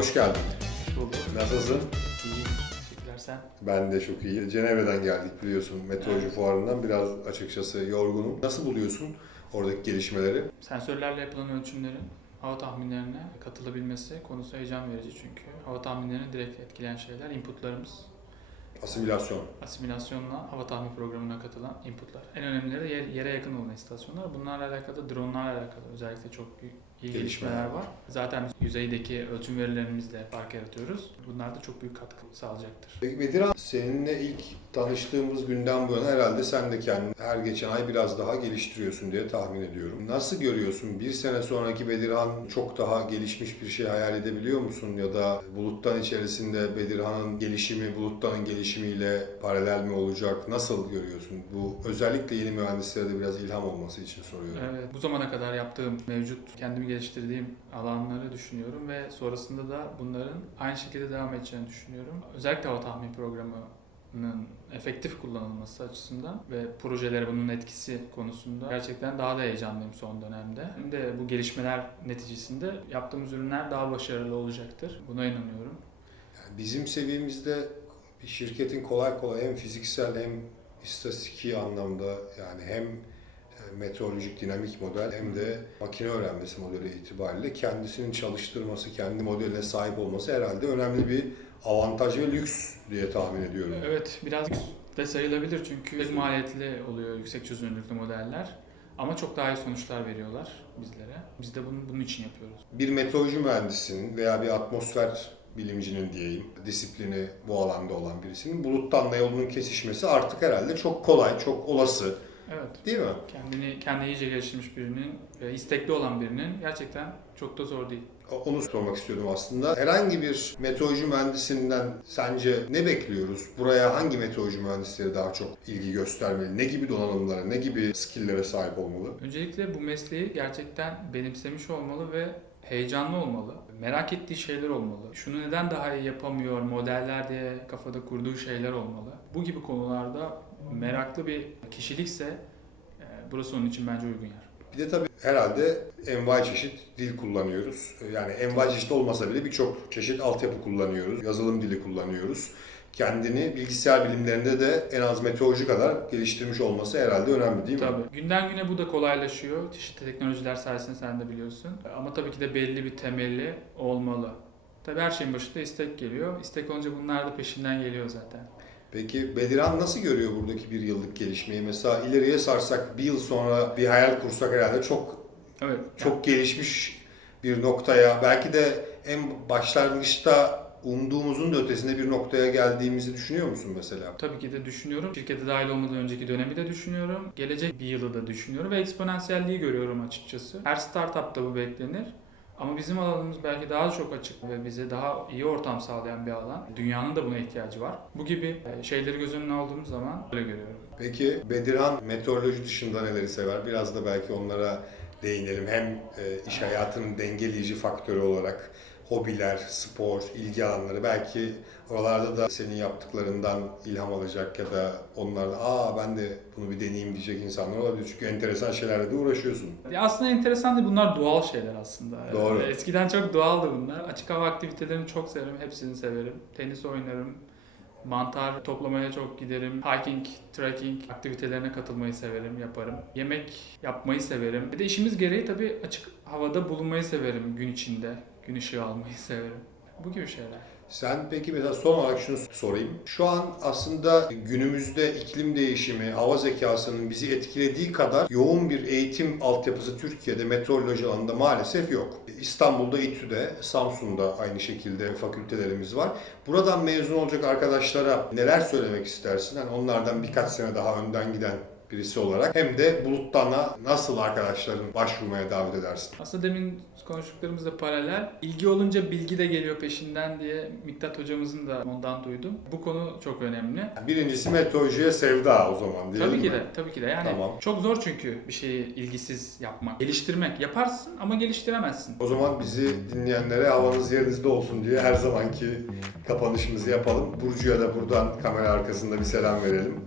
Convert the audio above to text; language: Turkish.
Hoş geldin. Hoş bulduk. Nasılsın? İyiyim. Teşekkürler sen. Ben de çok iyi. Cenevre'den geldik biliyorsun. Meteoroloji Evet. fuarından biraz açıkçası yorgunum. Nasıl buluyorsun oradaki gelişmeleri? Sensörlerle yapılan ölçümlerin hava tahminlerine katılabilmesi konusu heyecan verici çünkü. Hava tahminlerini direkt etkileyen şeyler inputlarımız. Asimilasyon. Asimilasyonla hava tahmin programına katılan inputlar. En önemlileri de yere yakın olan istasyonlar. Bunlarla alakalı, dronlarla alakalı özellikle çok büyük iyi gelişmeler var. Zaten biz yüzeydeki ölçüm verilerimizle fark yaratıyoruz. Bunlar da çok büyük katkı sağlayacaktır. Peki Bedirhan, seninle ilk tanıştığımız günden bu yana herhalde sen de kendini her geçen ay biraz daha geliştiriyorsun diye tahmin ediyorum. Nasıl görüyorsun? Bir sene sonraki Bedirhan çok daha gelişmiş bir şey hayal edebiliyor musun? Ya da buluttan içerisinde Bedirhan'ın gelişimi, buluttanın gelişimiyle paralel mi olacak? Nasıl görüyorsun? Bu özellikle yeni mühendislere de biraz ilham olması için soruyorum. Evet, bu zamana kadar yaptığım mevcut kendimi geliştirdiğim alanları düşünüyorum ve sonrasında da bunların aynı şekilde devam edeceğini düşünüyorum. Özellikle hava tahmin programının efektif kullanılması açısından ve projelere bunun etkisi konusunda gerçekten daha da heyecanlıyım son dönemde. Hem de bu gelişmeler neticesinde yaptığımız ürünler daha başarılı olacaktır. Buna inanıyorum. Yani bizim seviyemizde bir şirketin kolay kolay hem fiziksel hem istatistiki anlamda yani hem meteorolojik dinamik model hem de makine öğrenmesi modeli itibariyle kendisinin çalıştırması, kendi modeline sahip olması herhalde önemli bir avantaj ve lüks diye tahmin ediyorum. Evet, biraz lüks de sayılabilir çünkü yüksek maliyetli oluyor yüksek çözünürlüklü modeller. Ama çok daha iyi sonuçlar veriyorlar bizlere. Biz de bunun için yapıyoruz. Bir meteoroloji mühendisinin veya bir atmosfer bilimcinin diyeyim, disiplini bu alanda olan birisinin buluttanla yolunun kesişmesi artık herhalde çok kolay, çok olası. Evet. Değil mi? Kendi iyice geliştirmiş birinin, istekli olan birinin gerçekten çok da zor değil. Onu sormak istiyordum aslında. Herhangi bir meteoroloji mühendisinden sence ne bekliyoruz? Buraya hangi meteoroloji mühendisleri daha çok ilgi göstermeli? Ne gibi donanımlara, ne gibi skill'lere sahip olmalı? Öncelikle bu mesleği gerçekten benimsemiş olmalı ve heyecanlı olmalı. Merak ettiği şeyler olmalı. Şunu neden daha iyi yapamıyor modeller diye kafada kurduğu şeyler olmalı. Bu gibi konularda meraklı bir kişilikse burası onun için bence uygun yer. Bir de tabii herhalde envai çeşit dil kullanıyoruz. Yani envai çeşit olmasa bile birçok çeşit altyapı kullanıyoruz. Yazılım dili kullanıyoruz. Kendini bilgisayar bilimlerinde de en az meteoroloji kadar geliştirmiş olması herhalde önemli değil mi? Tabii. Günden güne bu da kolaylaşıyor. Çeşitli teknolojiler sayesinde sen de biliyorsun. Ama tabii ki de belli bir temeli olmalı. Tabii her şeyin başında istek geliyor. İstek olunca bunlar da peşinden geliyor zaten. Peki Bedirhan nasıl görüyor buradaki bir yıllık gelişmeyi? Mesela ileriye sarsak bir yıl sonra bir hayal kursak herhalde çok gelişmiş bir noktaya, belki de en başlangıçta umduğumuzun da ötesinde bir noktaya geldiğimizi düşünüyor musun mesela? Tabii ki de düşünüyorum. Şirkete dahil olmadan önceki dönemi de düşünüyorum. Gelecek bir yılı da düşünüyorum ve eksponansiyelliği görüyorum açıkçası. Her startupta bu beklenir. Ama bizim alanımız belki daha çok açık ve bize daha iyi ortam sağlayan bir alan. Dünyanın da buna ihtiyacı var. Bu gibi şeyleri göz önüne aldığımız zaman öyle görüyorum. Peki Bedirhan meteoroloji dışında neleri sever? Biraz da belki onlara değinelim. Hem iş hayatının dengeleyici faktörü olarak hobiler, spor, ilgi alanları, belki oralarda da senin yaptıklarından ilham alacak ya da onlarda ben de bunu bir deneyeyim diyecek insanlar olabilir. Çünkü enteresan şeylerle de uğraşıyorsun. Ya aslında enteresan değil, bunlar doğal şeyler aslında. Doğru. Eskiden çok doğaldı bunlar. Açık hava aktivitelerini çok severim, hepsini severim. Tenis oynarım, mantar toplamaya çok giderim. Hiking, trekking aktivitelerine katılmayı severim, yaparım. Yemek yapmayı severim. Bir de işimiz gereği tabii açık havada bulunmayı severim gün içinde. Gün ışığı almayı severim. Bu gibi şeyler. Sen peki mesela son olarak şunu sorayım. Şu an aslında günümüzde iklim değişimi, hava zekasının bizi etkilediği kadar yoğun bir eğitim altyapısı Türkiye'de meteoroloji alanında maalesef yok. İstanbul'da İTÜ'de, Samsun'da aynı şekilde fakültelerimiz var. Buradan mezun olacak arkadaşlara neler söylemek istersin? Yani onlardan birkaç sene daha önden giden birisi olarak hem de buluttan'a nasıl arkadaşların başvurmaya davet edersin? Aslında demin konuştuklarımızla paralel. İlgi olunca bilgi de geliyor peşinden diye Miktat hocamızın da ondan duydum. Bu konu çok önemli. Birincisi meteorolojiye sevda o zaman diyelim Tabii ki mi? de, tabii ki de. Yani Tamam. çok zor çünkü bir şeyi ilgisiz yapmak. Geliştirmek yaparsın ama geliştiremezsin. O zaman bizi dinleyenlere havanız yerinizde olsun diye her zamanki kapanışımızı yapalım. Burcu'ya da buradan kamera arkasında bir selam verelim.